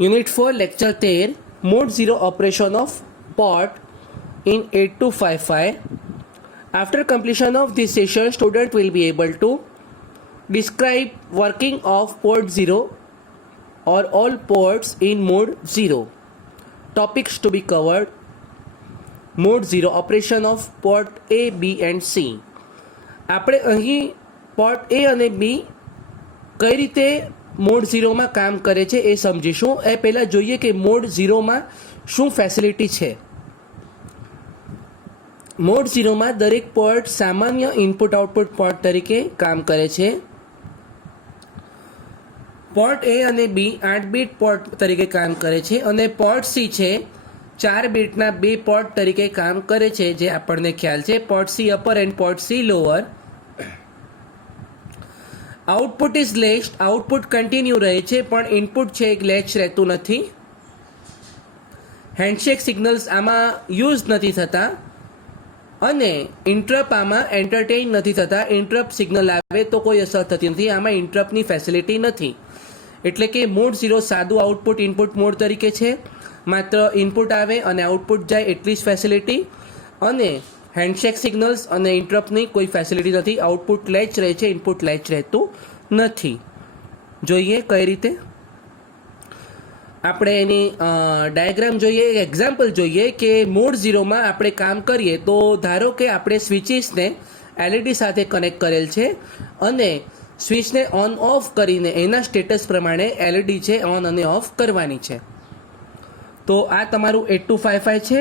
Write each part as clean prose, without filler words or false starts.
Unit 4, Lecture 13, Mode 0 operation of port in 8255. After completion of this session, student will be able to describe working of port 0 or all ports in mode 0. Topics to be covered: mode 0 operation of port A, B and C. આપણે અહીં port A અને B કઈ રીતે mode 0માં કામ કરે છે એ સમજીશું. એ પહેલાં જોઈએ કે મોડ 0માં શું ફેસિલિટી છે. મોડ 0માં દરેક પોર્ટ સામાન્ય ઇનપુટ આઉટપુટ પોર્ટ તરીકે કામ કરે છે. પોર્ટ A અને B 8 બીટ પોર્ટ તરીકે કામ કરે છે અને પોર્ટ C છે 4 બીટના 2 પોર્ટ તરીકે કામ કરે છે, જે આપણને ખ્યાલ છે. Port C upper and port C lower. Output is latched, output continue રહે છે પણ ઇનપુટ છે એક લેચ રહેતું નથી. હેન્ડશેક સિગ્નલ્સ આમાં યુઝ નથી થતા અને ઇન્ટરપ્ટ આમાં એન્ટરટેઇન નથી થતા. ઇન્ટરપ્ટ સિગ્નલ આવે તો કોઈ અસર થતી નથી. આમાં ઇન્ટરપ્ટની ફેસિલિટી નથી. એટલે કે મોડ 0 સાદું આઉટપુટ ઇનપુટ મોડ તરીકે છે. માત્ર ઇનપુટ આવે અને આઉટપુટ જાય એટલી જ ફેસિલિટી, અને હેન્ડશેક સિગ્નલ્સ અને ઇન્ટરપ્ટની કોઈ ફેસિલિટી નથી. આઉટપુટ લેચ રહે છે, ઇનપુટ લેચ રહેતું નથી. જોઈએ કઈ રીતે આપણે એની ડાયાગ્રામ જોઈએ, એક્ઝામ્પલ જોઈએ કે મોડ 0માં આપણે કામ કરીએ તો ધારો કે આપણે સ્વિચીસને એલઈડી સાથે કનેક્ટ કરેલ છે અને સ્વિચને ઓન ઓફ કરીને એના સ્ટેટસ પ્રમાણે એલઈડી છે ઓન અને ઓફ કરવાની છે. તો આ તમારું 8255 છે.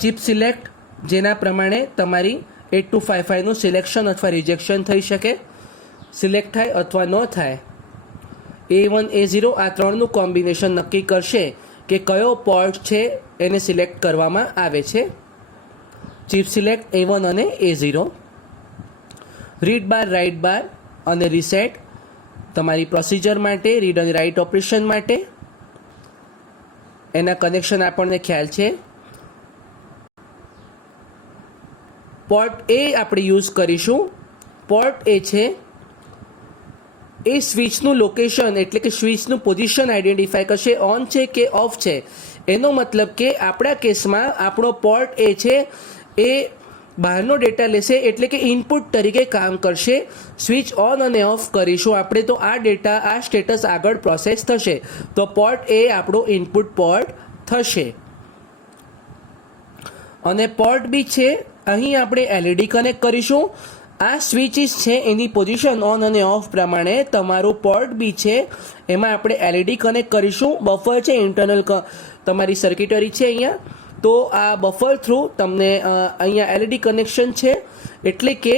ચિપ સિલેક્ટ, જેના પ્રમાણે તમારી 8255નું સિલેક્શન અથવા રિજેક્શન થઈ શકે. સિલેક્ટ થાય અથવા ન થાય. A1 A0 આ ત્રણનું કોમ્બિનેશન નક્કી કરશે કે કયો પોર્ટ છે એને સિલેક્ટ કરવામાં આવે છે. ચિપ સિલેક્ટ A1 અને A0. રીડ બાર, રાઇટ બાર અને રીસેટ તમારી પ્રોસિજર માટે, રીડ અને રાઇટ ઓપરેશન માટે. એના કનેક્શન આપણને ખ્યાલ છે. પોર્ટ A આપણે યુઝ કરીશું. પોર્ટ A છે એ સ્વિચનું લોકેશન એટલે કે સ્વિચનું પોઝિશન આઈડેન્ટિફાય કરશે, ઓન છે કે ઓફ છે. એનો મતલબ કે આપણા કેસમાં આપણો પોર્ટ A છે એ બહારનો ડેટા લેશે, એટલે કે ઇનપુટ તરીકે કામ કરશે. સ્વિચ ઓન અને ઓફ કરીશું આપણે તો આ ડેટા, આ સ્ટેટસ આગળ પ્રોસેસ થશે. તો પોર્ટ A આપણો ઇનપુટ પોર્ટ થશે. અને પોર્ટ B છે, અહીં આપણે એલઈડી કનેક્ટ કરીશું. આ સ્વિચીસ છે એની પોઝિશન ઓન અને ઓફ પ્રમાણે તમારું પોર્ટ B છે એમાં આપણે એલઈડી કનેક્ટ કરીશું. બફર છે, ઇન્ટરનલ તમારી સર્કિટરી છે અહીંયા. તો આ બફર થ્રુ તમને અહીંયા એલઈડી કનેક્શન છે, એટલે કે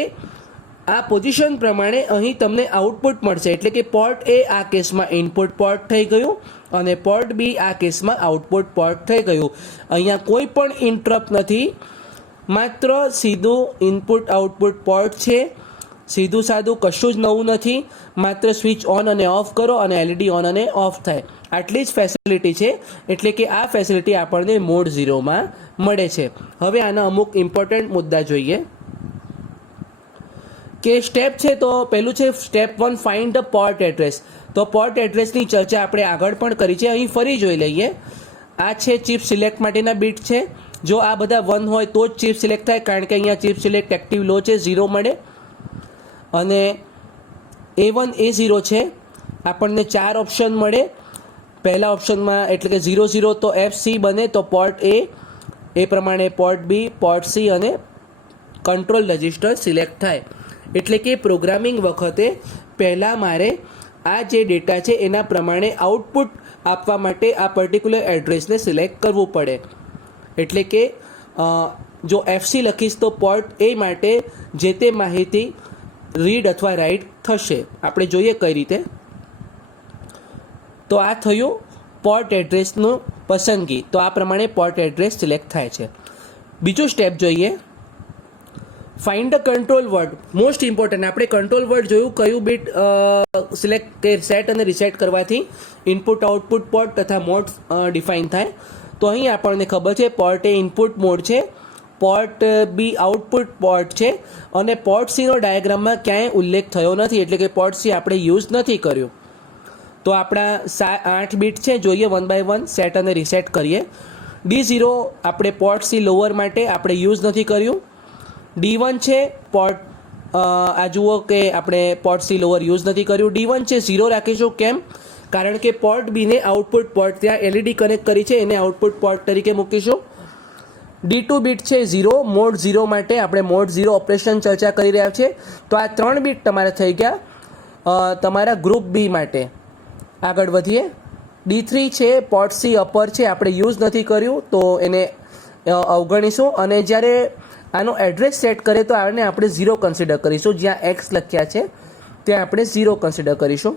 આ પોઝિશન પ્રમાણે અહીં તમને આઉટપુટ મળશે. એટલે કે પોર્ટ A આ કેસમાં ઇનપુટ પોર્ટ થઈ ગયું અને પોર્ટ B આ કેસમાં આઉટપુટ પોર્ટ થઈ ગયું. અહીંયા કોઈ પણ ઇન્ટરપ્ટ નથી, માત્ર સીધું ઇનપુટ આઉટપુટ પોર્ટ છે. સીધું સાદું કશું જ નવું નથી. માત્ર સ્વિચ ઓન અને ઓફ કરો અને એલઈડી ઓન અને ઓફ થાય, આટલી જ ફેસિલિટી છે. એટલે કે આ ફેસિલિટી આપણને મોડ 0માં મળે છે. હવે આના અમુક ઇમ્પોર્ટન્ટ મુદ્દા જોઈએ કે સ્ટેપ છે. તો પહેલું છે step 1, find the port address. તો પોર્ટ એડ્રેસની ચર્ચા આપણે આગળ પણ કરી છે, અહીં ફરી જોઈ લઈએ. આ છે ચિપ સિલેક્ટ માટેના બીટ છે. જો આ બધા 1 હોય તો જ ચિપ સિલેક્ટ થાય, કારણ કે અહીંયા ચિપ સિલેક્ટ એક્ટિવ લો છે, 0 મળે. અને A1 A0 છે, આપણને 4 ઓપ્શન મળે. પહેલા ઓપ્શનમાં એટલે કે 00 તો FC બને, તો પોર્ટ A, એ પ્રમાણે પોર્ટ B, પોર્ટ C અને કંટ્રોલ રજિસ્ટર સિલેક્ટ થાય. એટલે કે પ્રોગ્રામિંગ વખતે પહેલાં મારે આ જે ડેટા છે એના પ્રમાણે આઉટપુટ આપવા માટે આ પર્ટિક્યુલર એડ્રેસને સિલેક્ટ કરવું પડે. એટલે કે જો FC લખીશ તો પોર્ટ A માટે જે તે માહિતી રીડ અથવા રાઇટ થશે. આપણે જોઈએ કઈ રીતે. તો આ થયું પોર્ટ એડ્રેસનું પસંદગી. તો આ પ્રમાણે પોર્ટ એડ્રેસ સિલેક્ટ થાય છે. બીજું સ્ટેપ જોઈએ, find the control word. Most important, આપણે કંટ્રોલ વર્ડ જોયું કયું બીટ સિલેક્ટ સેટ અને રિસેટ કરવાથી ઇનપુટ આઉટપુટ પોર્ટ તથા મોડ ડિફાઇન થાય. તો અહીં આપણને ખબર છે પોર્ટ A ઇનપુટ મોડ છે, પોર્ટ B આઉટપુટ પોર્ટ છે અને પોર્ટ Cનો ડાયાગ્રામમાં ક્યાંય ઉલ્લેખ થયો નથી, એટલે કે પોર્ટ C આપણે યુઝ નથી કર્યું. તો આપણા 8 બીટ છે, જોઈએ 1 બાય 1 સેટ અને રીસેટ કરીએ. D0 આપણે પોર્ટ C લોઅર માટે આપણે યુઝ નથી કર્યું. D1 છે પોર્ટ આ જુઓ કે આપણે પોર્ટ C લોઅર યુઝ નથી કર્યું. D1 છે 0 રાખીશું. કેમ? કારણ કે પોર્ટ બીને આઉટપુટ પોર્ટ ત્યાં LED કનેક્ટ કરી છે, એને આઉટપુટ પોર્ટ તરીકે મૂકીશું. D2 બીટ છે 0, મોડ 0 માટે આપણે મોડ 0 ઓપરેશન ચર્ચા કરી રહ્યા છે. તો આ 3 બીટ તમારા થઈ ગયા તમારા ગ્રુપ બી માટે. આગળ વધીએ. D3 છે પોર્ટ C અપર છે, આપણે યુઝ નથી કર્યું તો એને અવગણીશું. અને જ્યારે આનો એડ્રેસ સેટ કરે તો આને આપણે 0 કન્સિડર કરીશું. જ્યાં x લખ્યા છે ત્યાં આપણે 0 કન્સિડર કરીશું.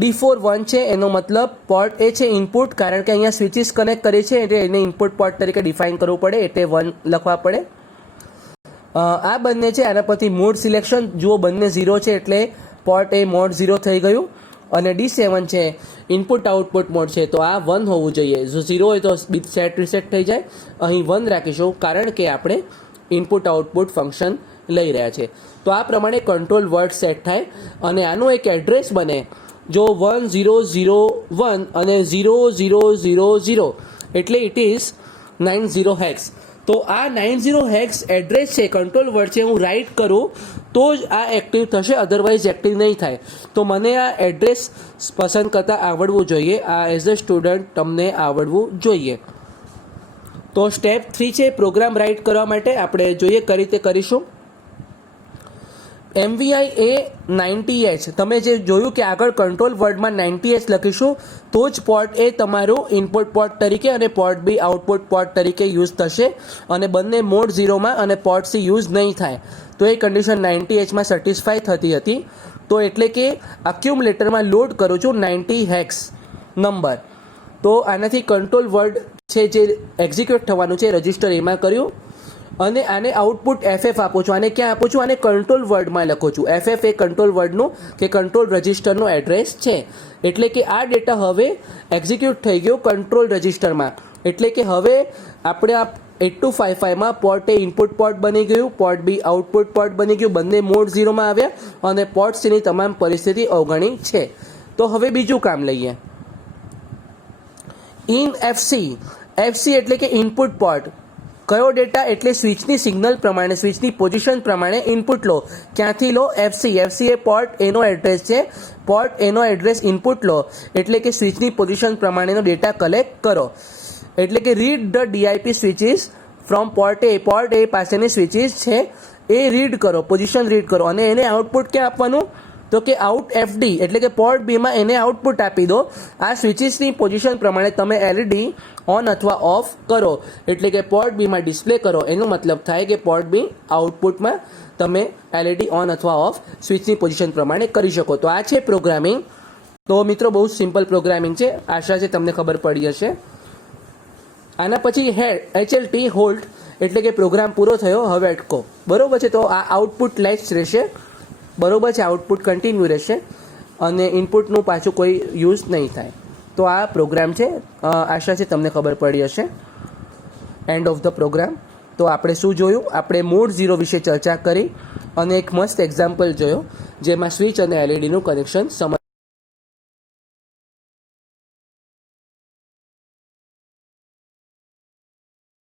D4 1 છે, એનો મતલબ પોર્ટ એ છે ઇનપુટ, કારણ કે અહીંયા સ્વિચીસ કનેક્ટ કરી છે એટલે એને ઇનપુટ પોર્ટ તરીકે ડિફાઇન કરવું પડે, એટલે 1 લખવા પડે. આ બંને છે, આના પરથી મોડ સિલેક્શન જુઓ, બંને 0 છે એટલે પોર્ટ એ મોડ 0 થઈ ગયું. અને D7 છે ઇનપુટ આઉટપુટ મોડ છે, તો આ 1 હોવું જોઈએ. જો 0 હોય તો બીટ સેટ રીસેટ થઈ જાય. અહીં 1 રાખીશું કારણ કે આપણે ઇનપુટ આઉટપુટ ફંક્શન લઈ રહ્યા છે. તો આ પ્રમાણે કંટ્રોલ વર્ડ સેટ થાય અને આનું એક એડ્રેસ બને. જો 1001 અને 0000 એટલે ઇટ ઇઝ 90 હેક્સ. તો આ 90 હેક્સ એડ્રેસ છે, કંટ્રોલ વર્ડ છે, હું રાઇટ કરું તો જ આ એક્ટિવ થશે, અધરવાઇઝ એક્ટિવ નહીં થાય. તો મને આ એડ્રેસ પસંદ કરતાં આવડવું જોઈએ. આ એઝ અ સ્ટુડન્ટ તમને આવડવું જોઈએ. તો સ્ટેપ 3 છે પ્રોગ્રામ રાઇટ કરવા માટે. આપણે જોઈએ કઈ રીતે કરીશું. MVI એ 90H, તમે જે જોયું કે આગળ કંટ્રોલ વર્ડમાં 90H લખીશું તો જ પોર્ટ એ તમારું ઇનપુટ પોર્ટ તરીકે અને પોર્ટ બી આઉટપુટ પોર્ટ તરીકે યુઝ થશે અને બંને મોડ 0માં અને પોર્ટ સી યુઝ નહીં થાય. તો એ કન્ડિશન 90Hમાં સેટિસ્ફાય થતી હતી. તો એટલે કે અક્યુમ્યુલેટરમાં લોડ કરું છું 90 હેક્સ નંબર. તો આનાથી કંટ્રોલ વર્ડ છે જે એક્ઝિક્યુટ થવાનું છે રજિસ્ટર એમાં કર્યું અને આને આઉટપુટ FF આપું છું. આને ક્યાં આપું છું? આને કંટ્રોલ વર્ડમાં લખું છું. FF એ કંટ્રોલ વર્ડનું કે કંટ્રોલ રજિસ્ટરનો એડ્રેસ છે. એટલે કે આ ડેટા હવે એક્ઝિક્યુટ થઈ ગયો કંટ્રોલ રજિસ્ટરમાં. એટલે કે હવે આપણે આ 8255માં પોર્ટ એ ઇનપુટ પોર્ટ બની ગયું, પોર્ટ બી આઉટપુટ પોર્ટ બની ગયું, બંને મોડ 0માં આવ્યા અને પોર્ટ સીની તમામ પરિસ્થિતિ અવગણી છે. તો હવે બીજું કામ લઈએ. ઇન FC એટલે કે ઇનપુટ પોર્ટ. કયો ડેટા? એટલે સ્વિચની સિગ્નલ પ્રમાણે, સ્વિચની પોઝિશન પ્રમાણે ઇનપુટ લો. ક્યાંથી લો? FC એ પોર્ટ એનો એડ્રેસ છે. પોર્ટ એનો એડ્રેસ ઇનપુટ લો એટલે કે સ્વિચની પોઝિશન પ્રમાણેનો ડેટા કલેક્ટ કરો. એટલે કે read the DIP switches from port A. Port A પાસેની સ્વિચીસ છે એ રીડ કરો, પોઝિશન રીડ કરો અને એને આઉટપુટ ક્યાં આપવાનું? તો કે આઉટ FD એટલે કે પોર્ટ બીમાં એને આઉટપુટ આપી દો. આ સ્વિચીસની પોઝિશન પ્રમાણે તમે LED ઓન અથવા ઓફ કરો એટલે કે પોર્ટ બીમાં ડિસ્પ્લે કરો. એનો મતલબ થાય કે પોર્ટ બી આઉટપુટમાં તમે LED ઓન અથવા ઓફ સ્વિચની પોઝિશન પ્રમાણે કરી શકો. તો આ છે પ્રોગ્રામિંગ. તો મિત્રો બહુ સિમ્પલ પ્રોગ્રામિંગ છે. આશા છે તમને ખબર પડી હશે. આના પછી HLT હોલ્ડ એટલે કે પ્રોગ્રામ પૂરો થયો, હવે અટકો. બરોબર છે. તો આ આઉટપુટ લેસ રહેશે. બરોબર છે. આઉટપુટ કન્ટિન્યુ રહેશે અને ઇનપુટનું પાછું કોઈ યુઝ નહીં થાય. તો આ પ્રોગ્રામ છે. આશા છે તમને ખબર પડી હશે. End of the program. તો આપણે શું જોયું? આપણે મોડ 0 વિશે ચર્ચા કરી અને એક મસ્ત એક્ઝામ્પલ જોયો જેમાં સ્વિચ અને LEDનું કનેક્શન સમજ